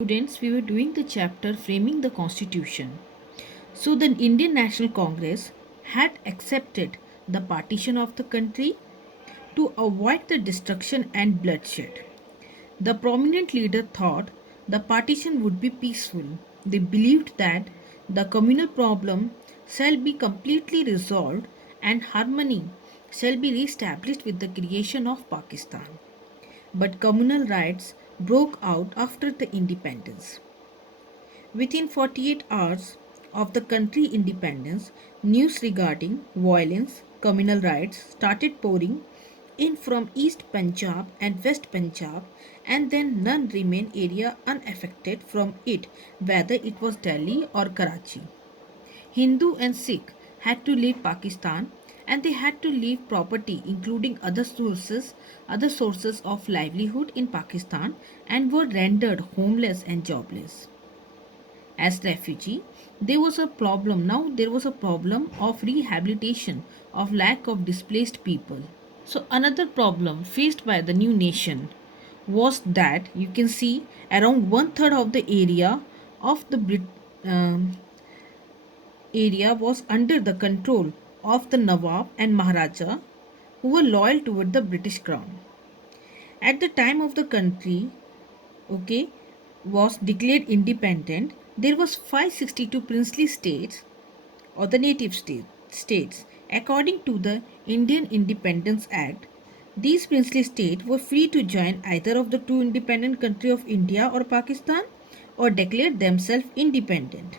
Students, we were doing the chapter Framing the Constitution. So, the Indian National Congress had accepted the partition of the country to avoid the destruction and bloodshed. The prominent leader thought the partition would be peaceful. They believed that the communal problem shall be completely resolved and harmony shall be re-established with the creation of Pakistan. But communal riots broke out after the independence. Within 48 hours of the country independence, news regarding violence, communal riots started pouring in from East Punjab and West Punjab, and then none remained area unaffected from it, whether it was Delhi or Karachi. Hindu and Sikh had to leave Pakistan, and they had to leave property including other sources of livelihood in Pakistan, and were rendered homeless and jobless as refugee. There was a problem of rehabilitation, of lack of displaced people. So another problem faced by the new nation was that you can see around one third of the of the area was under the control of the Nawab and Maharaja, who were loyal toward the British crown. At the time of the country, okay, was declared independent, there was 562 princely states or the states. According to the Indian Independence Act, these princely states were free to join either of the two independent countries of India or Pakistan or declare themselves independent.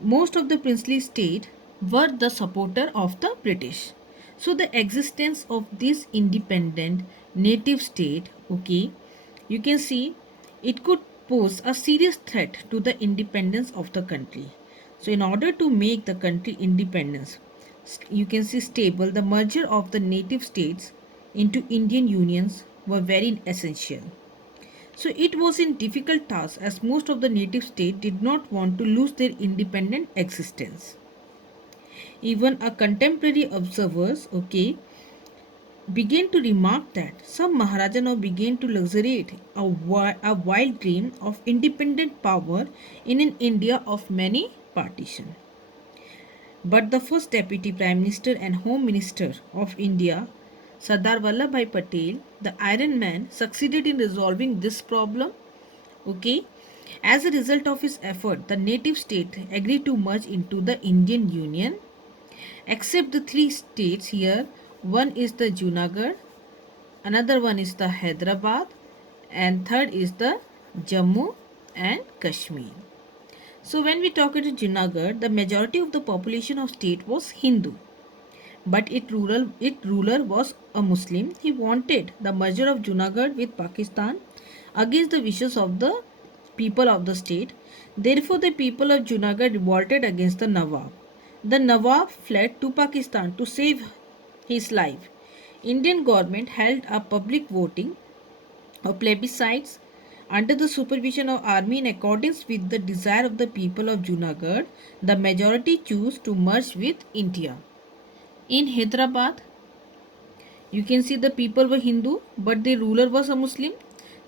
Most of the princely states were the supporter of the British. So the existence of this independent native state, okay, you can see it could pose a serious threat to the independence of the country. So in order to make the country independence, you can see stable, the merger of the native states into Indian unions were very essential. So it was a difficult task as most of the native states did not want to lose their independent existence. Even a contemporary observers, okay, began to remark that some Maharaja now began to luxuriate a wild dream of independent power in an India of many partition. But the first Deputy Prime Minister and Home Minister of India, Sardar Vallabhbhai Patel, the Iron Man, succeeded in resolving this problem. Okay, as a result of his effort, the native state agreed to merge into the Indian Union, except the three states here. One is the Junagadh, another one is the Hyderabad, and third is the Jammu and Kashmir. So when we talk about Junagadh, the majority of the population of state was Hindu, but its ruler was a Muslim. He wanted the merger of Junagadh with Pakistan against the wishes of the people of the state. Therefore, the people of Junagadh revolted against the Nawab. The Nawab fled to Pakistan to save his life. Indian government held a public voting or plebiscites under the supervision of army in accordance with the desire of the people of Junagadh. The majority chose to merge with India. In Hyderabad, you can see the people were Hindu, but the ruler was a Muslim.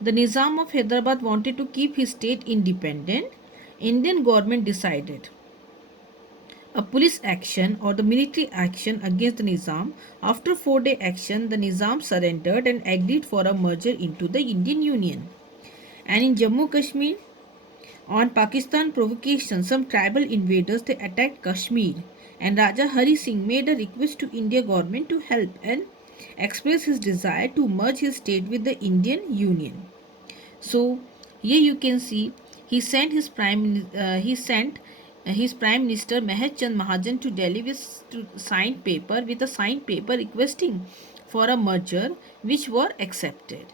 The Nizam of Hyderabad wanted to keep his state independent. Indian government decided a police action or the military action against the Nizam. After 4-day action, the Nizam surrendered and agreed for a merger into the Indian Union. And in Jammu Kashmir, on Pakistan provocation, some tribal invaders they attacked Kashmir, and Raja Hari Singh made a request to India government to help and express his desire to merge his state with the Indian Union. So here you can see he sent his prime minister Meher Chand Mahajan to Delhi with a signed paper requesting for a merger, which were accepted.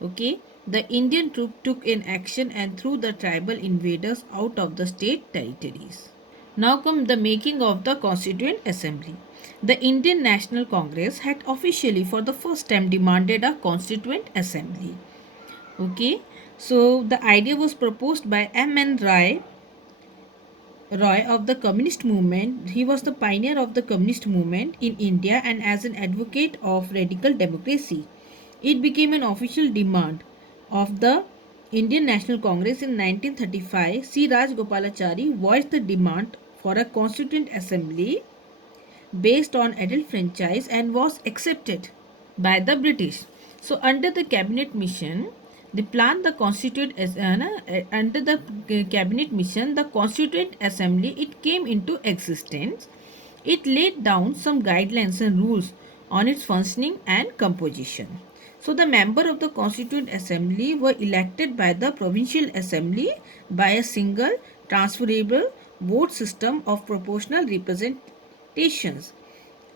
Okay, the Indian troop took in action and threw the tribal invaders out of the state territories. Now come the making of the Constituent Assembly. The Indian National Congress had officially for the first time demanded a Constituent Assembly. Okay, so the idea was proposed by M.N. Roy of the Communist movement. He was the pioneer of the Communist movement in India and as an advocate of radical democracy. It became an official demand of the Indian National Congress in 1935, C. Rajgopalachari voiced the demand for a constituent assembly based on adult franchise and was accepted by the British. So, under the cabinet mission, the plan the constituent as under the cabinet mission, the constituent assembly it came into existence. It laid down some guidelines and rules on its functioning and composition. So, the member of the constituent assembly were elected by the provincial assembly by a single transferable vote system of proportional representations.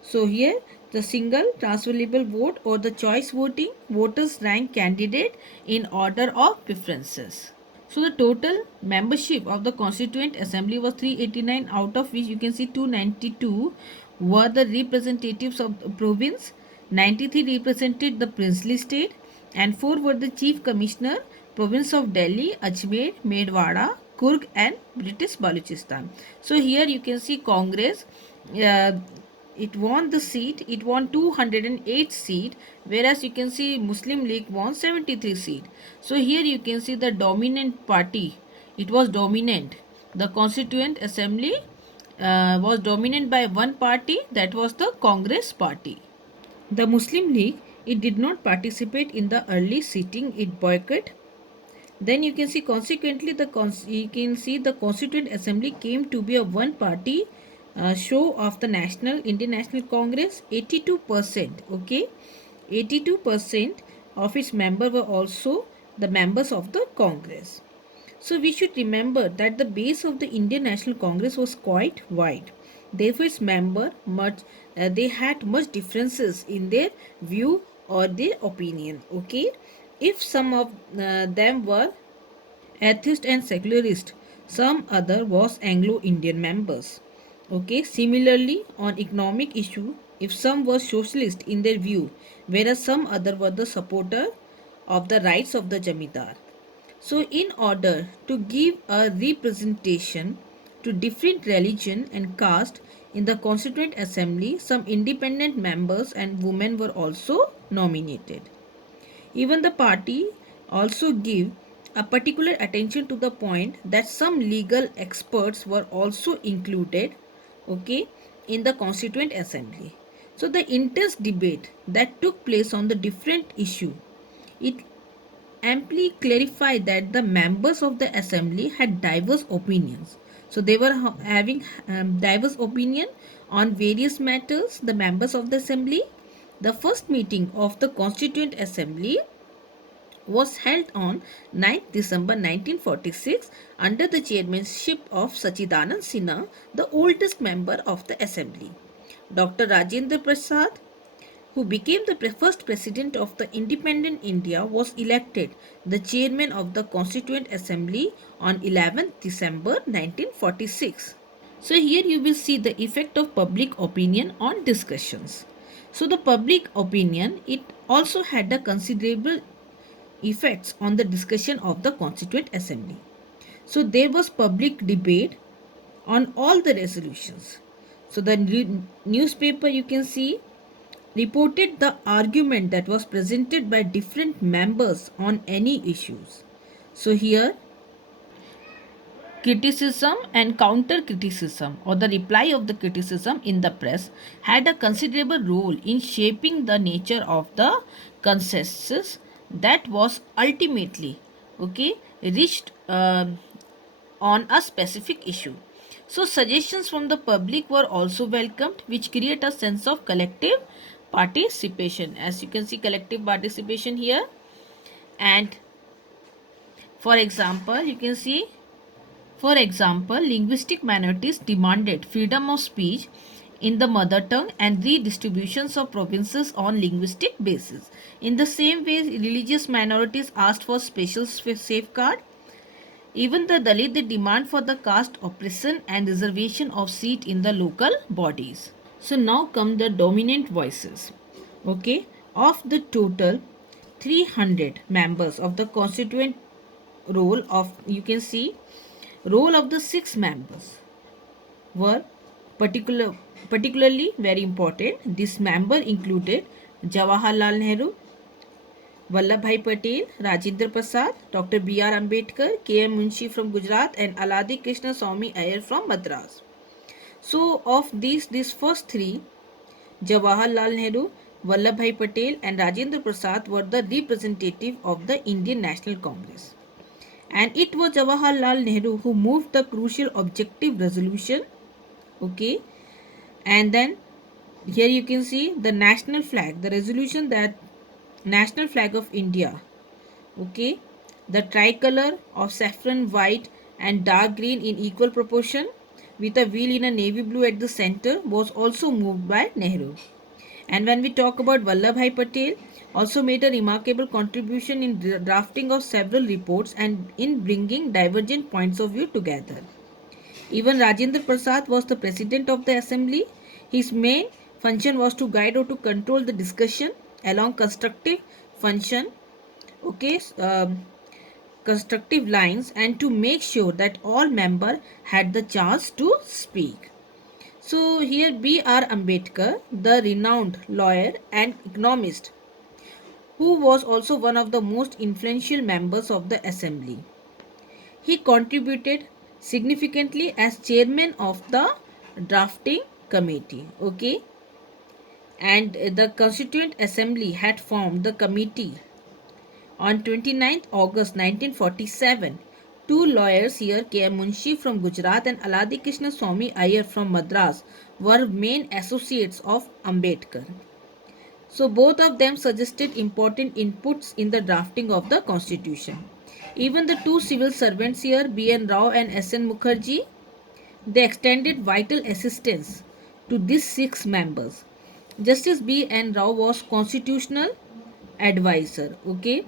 So here the single transferable vote or the choice voting, voters rank candidate in order of preferences. So the total membership of the Constituent Assembly was 389, out of which you can see 292 were the representatives of the province, 93 represented the princely state, and 4 were the Chief Commissioner, province of Delhi, Ajmer, Medwara, Kurg and British Balochistan. So here you can see Congress, uh, it won the seat, it won 208 seat, whereas you can see Muslim League won 73 seat. So here you can see the dominant party, it was dominant. The Constituent Assembly was dominant by one party, that was the Congress party. The Muslim League, it did not participate in the early sitting, it boycotted. Then you can see consequently you can see the Constituent Assembly came to be a one party show of the National Indian National Congress. 82%, okay, 82% of its members were also the members of the Congress. So we should remember that the base of the Indian National Congress was quite wide. Therefore, its member they had much differences in their view or their opinion. Okay, if some of them were atheist and secularist, some other was Anglo-Indian members. Okay, similarly on economic issue, if some were socialist in their view, whereas some other were the supporter of the rights of the Jamidar. So in order to give a representation to different religion and caste in the Constituent Assembly, some independent members and women were also nominated. Even the party also give a particular attention to the point that some legal experts were also included, okay, in the Constituent Assembly. So the intense debate that took place on the different issue, it amply clarified that the members of the assembly had diverse opinions. So they were having diverse opinion on various matters. The members of the assembly, the first meeting of the Constituent Assembly was held on 9th December 1946 under the chairmanship of Sachidanand Sinha, the oldest member of the assembly. Dr. Rajendra Prasad, who became the first president of the independent India, was elected the chairman of the Constituent Assembly on 11th December 1946. So here you will see the effect of public opinion on discussions. So the public opinion, it also had a considerable effects on the discussion of the Constituent Assembly. So there was public debate on all the resolutions. So the newspaper you can see reported the argument that was presented by different members on any issues. So here criticism and counter criticism or the reply of the criticism in the press had a considerable role in shaping the nature of the consensus that was ultimately, okay, reached on a specific issue. So suggestions from the public were also welcomed, which create a sense of collective participation. As you can see, collective participation here. And for example, you can see, for example, linguistic minorities demanded freedom of speech in the mother tongue and redistributions of provinces on linguistic basis. In the same way, religious minorities asked for special safeguard. Even the Dalit, they demand for the caste oppression and reservation of seat in the local bodies. So now come the dominant voices. Okay, of the total 300 members of the constituent roll of, you can see, role of the 6 members were particularly very important. This member included Jawaharlal Nehru, Vallabhbhai Patel, Rajendra Prasad, Dr. B.R. Ambedkar, K.M. Munshi from Gujarat, and Aladi Krishna Swamy Iyer from Madras. So, of these first three, Jawaharlal Nehru, Vallabhbhai Patel, and Rajendra Prasad were the representative of the Indian National Congress. And it was Jawaharlal Nehru who moved the crucial objective resolution. Okay, and then here you can see the national flag, the resolution that national flag of India. Okay, the tricolor of saffron white and dark green in equal proportion with a wheel in a navy blue at the center was also moved by Nehru. And when we talk about Vallabhbhai Patel, also made a remarkable contribution in drafting of several reports and in bringing divergent points of view together. Even Rajendra Prasad was the president of the assembly. His main function was to guide or to control the discussion along function, okay, constructive lines, and to make sure that all members had the chance to speak. So here B.R. Ambedkar, the renowned lawyer and economist, who was also one of the most influential members of the assembly. He contributed significantly as chairman of the drafting committee. Okay, and the Constituent Assembly had formed the committee on 29th August 1947. Two lawyers here, K.M. Munshi from Gujarat and Aladi Krishna Swamy Iyer from Madras, were main associates of Ambedkar. So both of them suggested important inputs in the drafting of the constitution. Even the two civil servants here, B.N. Rao and S.N. Mukherjee, they extended vital assistance to these six members. Justice B.N. Rao was constitutional advisor, okay,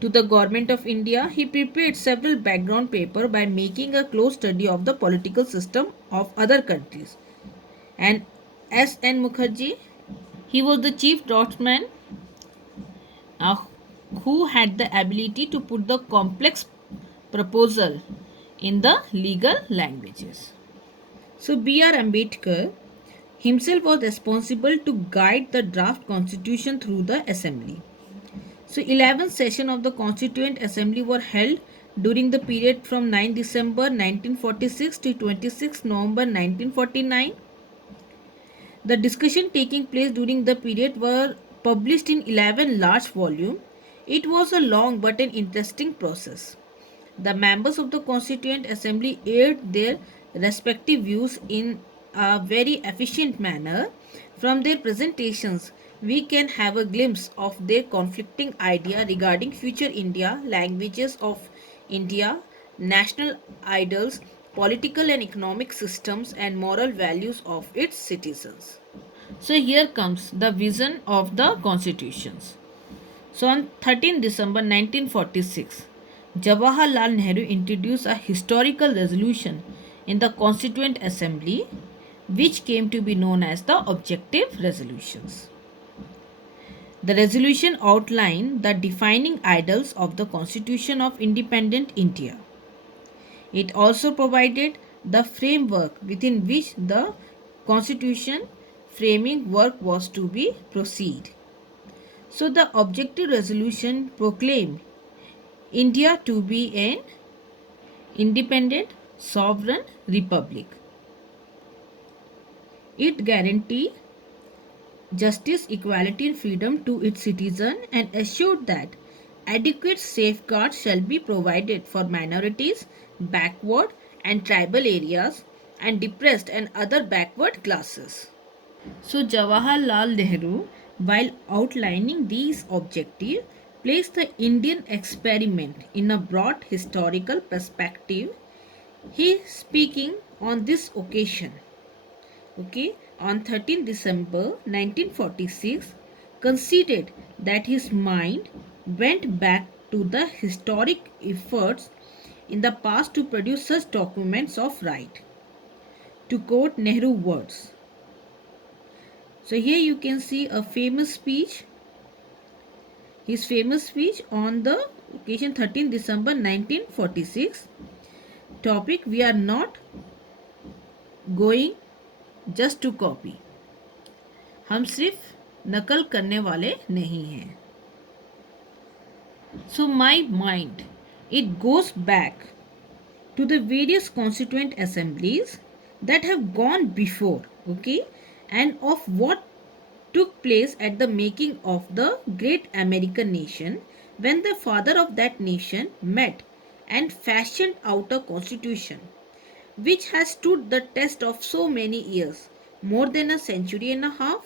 to the government of India. He prepared several background papers by making a close study of the political system of other countries. And S.N. Mukherjee, he was the chief draftsman uh, who had the ability to put the complex proposal in the legal languages. So B.R. Ambedkar himself was responsible to guide the draft constitution through the assembly. So 11th session of the Constituent Assembly were held during the period from 9 December 1946 to 26 November 1949. The discussion taking place during the period were published in 11 large volumes. It was a long but an interesting process. The members of the Constituent Assembly aired their respective views in a very efficient manner. From their presentations, we can have a glimpse of their conflicting idea regarding future India, languages of India, national ideals, political and economic systems, and moral values of its citizens. So here comes the vision of the constitutions. So on 13 December 1946, Jawaharlal Nehru introduced a historical resolution in the Constituent Assembly which came to be known as the Objective Resolutions. The resolution outlined the defining ideals of the Constitution of Independent India. It also provided the framework within which the Constitution framing work was to be proceed. So the objective resolution proclaimed India to be an independent sovereign republic. It guaranteed justice, equality and freedom to its citizens and assured that adequate safeguards shall be provided for minorities, backward and tribal areas and depressed and other backward classes. So Jawaharlal Nehru, while outlining these objectives, placed the Indian experiment in a broad historical perspective. He speaking on this occasion, okay, on 13 December 1946, considered that his mind went back to the historic efforts in the past to produce such documents of right. To quote Nehru words, so here you can see a famous speech, his famous speech on the occasion 13 December 1946. Topic: we are not going just to copy. हम सिर्फ नकल करने वाले नहीं हैं. So my mind, it goes back to the various constituent assemblies that have gone before, okay, and of what took place at the making of the great American nation when the father of that nation met and fashioned out a constitution which has stood the test of so many years, more than a century and a half,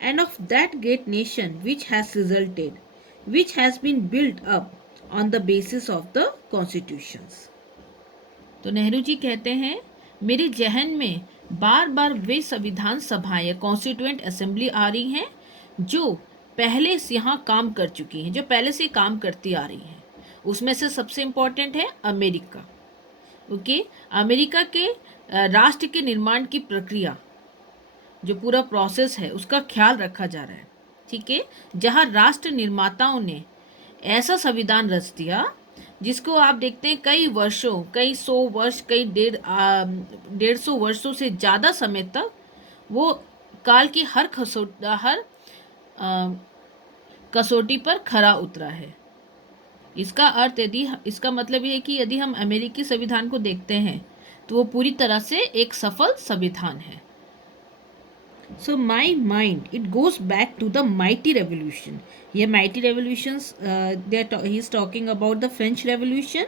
and of that great nation which has resulted, which has been built up on the basis of the constitutions. तो नेहरू जी कहते हैं, मेरे जहन में बार बार वे संविधान सभाएं constituent assembly आ रही हैं जो पहले से यहाँ काम कर चुकी हैं, जो पहले से काम करती आ रही हैं। उसमें से सबसे इम्पोर्टेंट है अमेरिका। ओके, अमेरिका के राष्ट्र के निर्माण की प्रक्रिया, जो पूरा प्रोसेस है उसका ख्याल रखा जा रहा है। ठीक है, जहाँ राष्ट्र निर्माताओं ने ऐसा संविधान रच दिया जिसको आप देखते हैं कई वर्षों, कई 100 वर्ष, कई 150 वर्षों से ज़्यादा समय तक वो काल की हर कसौटी पर खरा उतरा है। इसका अर्थ, यदि इसका मतलब ये है कि यदि हम अमेरिकी संविधान को देखते हैं तो वो पूरी तरह से एक सफल संविधान है। So my mind, it goes back to the mighty revolution. Here mighty revolutions, he's talking about the French Revolution,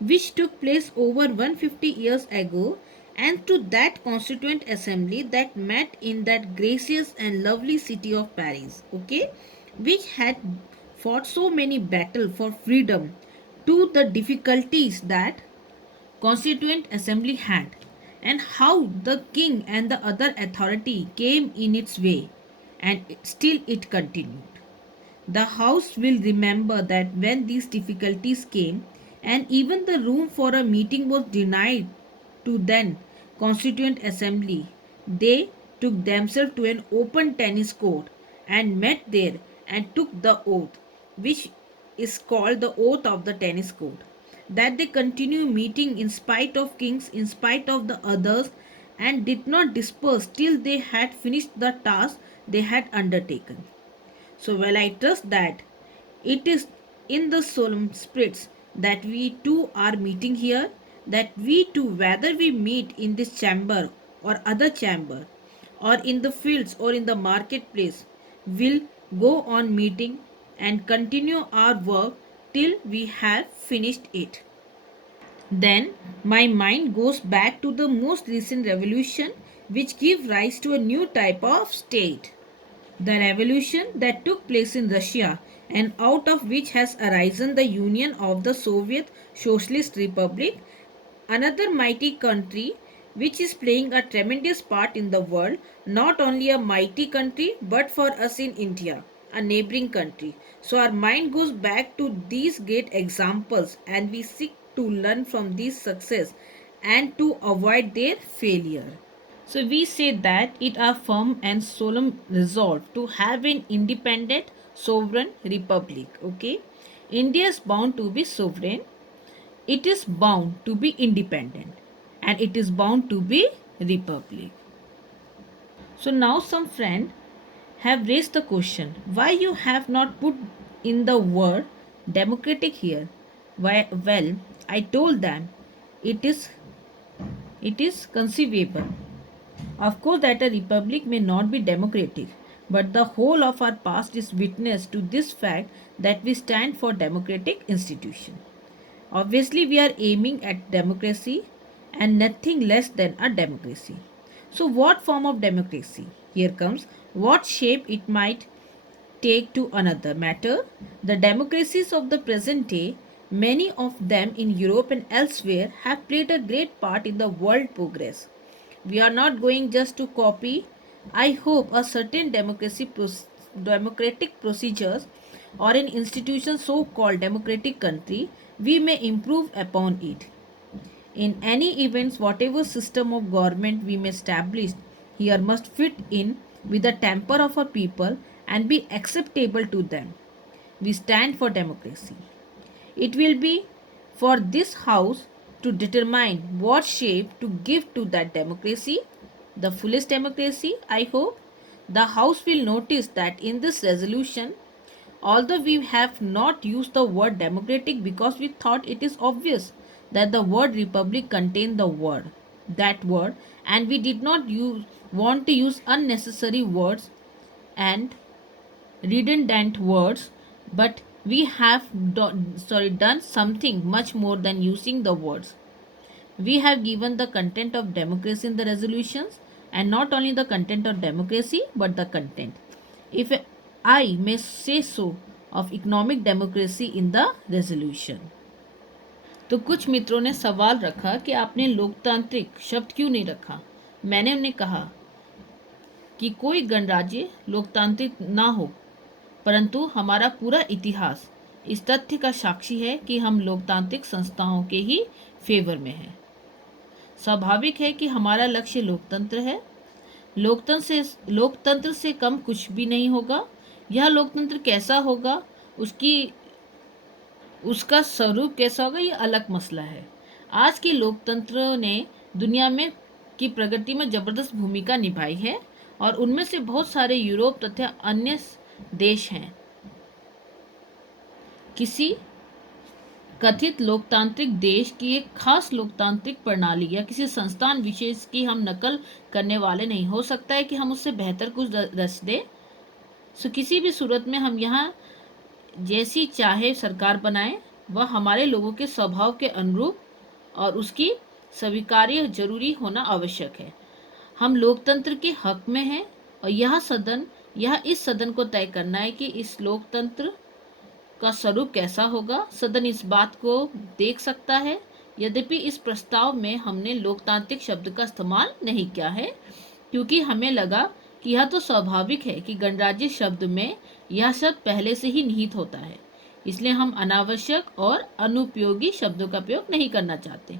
which took place over 150 years ago, and to that constituent assembly that met in that gracious and lovely city of Paris, okay, which had fought so many battles for freedom, to the difficulties that constituent assembly had, and how the king and the other authority came in its way, and still it continued. The house will remember that when these difficulties came and even the room for a meeting was denied to then constituent assembly, they took themselves to an open tennis court and met there and took the oath, which is called the oath of the tennis court, that they continue meeting in spite of kings, in spite of the others, and did not disperse till they had finished the task they had undertaken. So, well, I trust that it is in the solemn spirits that we too are meeting here, that we too, whether we meet in this chamber or other chamber, or in the fields or in the marketplace, will go on meeting and continue our work till we have finished it. Then my mind goes back to the most recent revolution which gave rise to a new type of state. The revolution that took place in Russia, and out of which has arisen the Union of the Soviet Socialist Republic, another mighty country which is playing a tremendous part in the world, not only a mighty country but for us in India, a neighboring country. So our mind goes back to these great examples and we seek to learn from these success and to avoid their failure. So we say that it are firm and solemn resolve to have an independent sovereign republic. Okay, India is bound to be sovereign, it is bound to be independent, and it is bound to be republic. So now some friend have raised the question why you have not put in the word democratic here. Why? Well, I told them it is it is conceivable, of course, that a republic may not be democratic, but the whole of our past is witness to this fact that we stand for democratic institution. Obviously, we are aiming at democracy and nothing less than a democracy. So, what form of democracy? Here comes what shape it might take to another matter. The democracies of the present day, many of them in Europe and elsewhere, have played a great part in the world progress. We are not going just to copy, I hope, a certain democratic procedures or an institution so called democratic country, we may improve upon it. In any events, whatever system of government we may establish here must fit in with the temper of a people and be acceptable to them. We stand for democracy. It will be for this house to determine what shape to give to that democracy, the fullest democracy, I hope. The house will notice that in this resolution, Although we have not used the word democratic because we thought it is obvious that the word republic contained that word, and we did not want to use unnecessary words and redundant words, but we have done something much more than using the words. We have given the content of democracy in the resolutions, and not only the content of democracy but the content, if I may say so, of economic democracy in the resolution. तो कुछ मित्रों ने सवाल रखा कि आपने लोकतांत्रिक शब्द क्यों नहीं रखा। मैंने उन्हें कहा कि कोई गणराज्य लोकतांत्रिक ना हो, परंतु हमारा पूरा इतिहास इस तथ्य का साक्षी है कि हम लोकतांत्रिक संस्थाओं के ही फेवर में हैं। स्वाभाविक है कि हमारा लक्ष्य लोकतंत्र है। लोकतंत्र से कम कुछ भी नहीं होगा। यह लोकतंत्र कैसा होगा, उसका स्वरूप कैसा होगा, ये अलग मसला है। आज के लोकतंत्र ने दुनिया में की प्रगति में जबरदस्त भूमिका निभाई है, और उनमें से बहुत सारे यूरोप तथा अन्य देश हैं। किसी कथित लोकतांत्रिक देश की एक खास लोकतांत्रिक प्रणाली या किसी संस्थान विशेष की हम नकल करने वाले नहीं। हो सकता है कि हम उससे बेहतर कुछ रच दें। किसी भी सूरत में हम यहाँ जैसी चाहे सरकार बनाएं, वह हमारे लोगों के स्वभाव के अनुरूप और उसकी स्वीकार्य जरूरी होना आवश्यक है। हम लोकतंत्र के हक में हैं, और यह इस सदन को तय करना है कि इस लोकतंत्र का स्वरूप कैसा होगा। सदन इस बात को देख सकता है। यद्यपि इस प्रस्ताव में हमने लोकतांत्रिक शब्द का इस्तेमाल नहीं किया है, क्योंकि हमें लगा कि यह तो स्वाभाविक है कि गणराज्य शब्द में यह शब्द पहले से ही निहित होता है। इसलिए हम अनावश्यक और अनुपयोगी शब्दों का प्रयोग नहीं करना चाहते।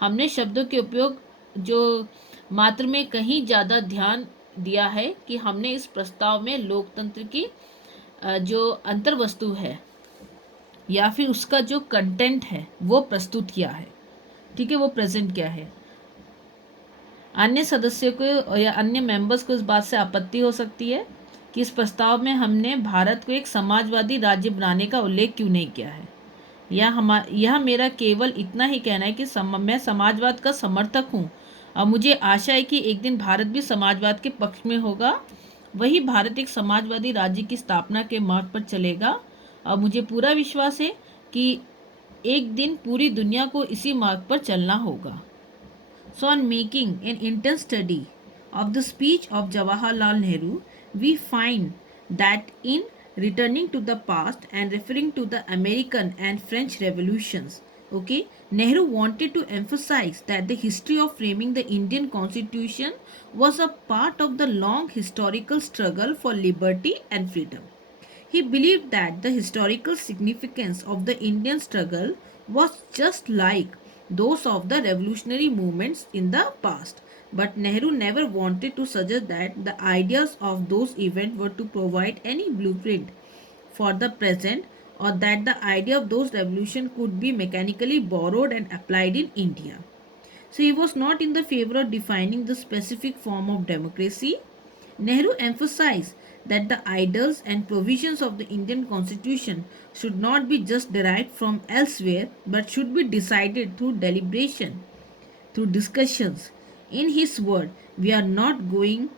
हमने शब्दों के उपयोग जो मात्र में कहीं ज़्यादा ध्यान दिया है कि हमने इस प्रस्ताव में लोकतंत्र की जो अंतर्वस्तु है या फिर उसका जो कंटेंट है वो प्रस्तुत किया है। ठीक है, वो प्रेजेंट किया है। अन्य सदस्यों को या अन्य मेंबर्स को इस बात से आपत्ति हो सकती है कि इस प्रस्ताव में हमने भारत को एक समाजवादी राज्य बनाने का उल्लेख क्यों नहीं किया है। यह मेरा केवल इतना ही कहना है कि मैं समाजवाद का समर्थक हूँ, और मुझे आशा है कि एक दिन भारत भी समाजवाद के पक्ष में होगा। वही भारत एक समाजवादी राज्य की स्थापना के मार्ग पर चलेगा, और मुझे पूरा विश्वास है कि एक दिन पूरी दुनिया को इसी मार्ग पर चलना होगा। So on making an intense study of the speech of Jawaharlal Nehru, we find that in returning to the past and referring to the American and French revolutions, okay, Nehru wanted to emphasize that the history of framing the Indian constitution was a part of the long historical struggle for liberty and freedom. He believed that the historical significance of the Indian struggle was just like those of the revolutionary movements in the past. But Nehru never wanted to suggest that the ideas of those events were to provide any blueprint for the present, or that the idea of those revolutions could be mechanically borrowed and applied in India. So he was not in the favor of defining the specific form of democracy. Nehru emphasized that the ideals and provisions of the Indian constitution should not be just derived from elsewhere but should be decided through deliberation, through discussions. In his word, we are not going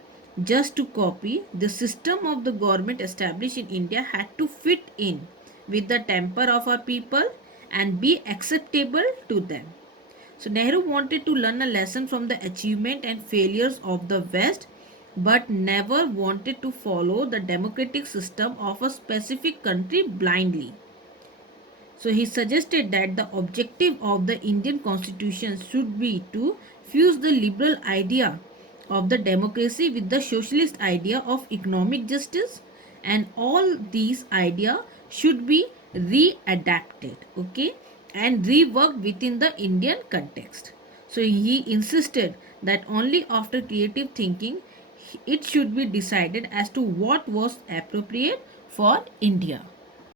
just to copy. The system of the government established in India had to fit in with the temper of our people and be acceptable to them. So Nehru wanted to learn a lesson from the achievement and failures of the West, but never wanted to follow the democratic system of a specific country blindly. So he suggested that the objective of the Indian constitution should be to fuse the liberal idea of the democracy with the socialist idea of economic justice, and all these ideas should be readapted, okay, and reworked within the Indian context. So he insisted that only after creative thinking it should be decided as to what was appropriate for India.